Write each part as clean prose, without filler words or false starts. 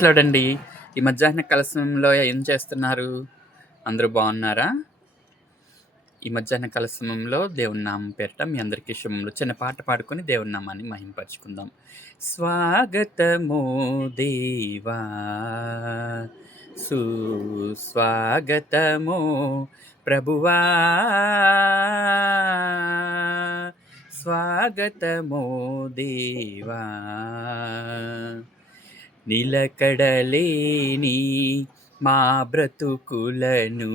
Praise lord అండి. ఈ మధ్యాహ్న కలశంలో ఏం చేస్తున్నారు? అందరూ బాగున్నారా? ఈ మధ్యాహ్న కలశంలో దేవుని నామం పేరిట మీ అందరికీ శుభములు. చిన్న పాట పాడుకొని దేవుని నామాన్ని మహింపరుచుకుందాం. స్వాగతము దేవా, సుస్వాగతము ప్రభువా, స్వాగతము దేవా. నిలకడలేని మా బ్రతుకులను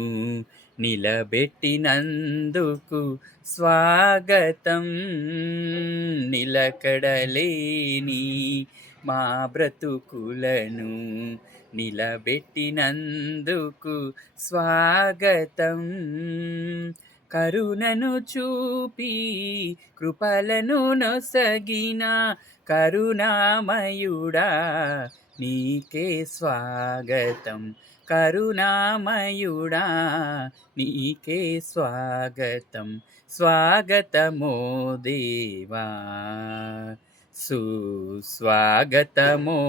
నిలబెట్టినందుకు స్వాగతం. నిలకడలేని మా బ్రతుకులను నిలబెట్టినందుకు స్వాగతం. కరుణను చూపి కృపలను నొసగిన కరుణామయుడా నీకే స్వాగతం. కరుణామయుడా నీకే స్వాగతం. స్వాగతమో దేవా, సుస్వాగతమో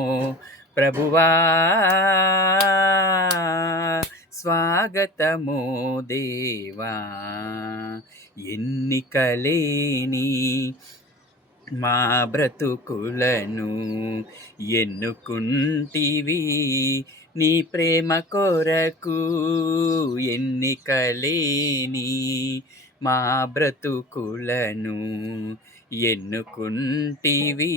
ప్రభువా, స్వాగతమో దేవా. ఎన్నికలేని మా బ్రతుకులను ఎన్నుకుంటివి నీ ప్రేమ కొరకు. ఎన్నికలేని మా బ్రతుకులను ఎన్నుకుంటివి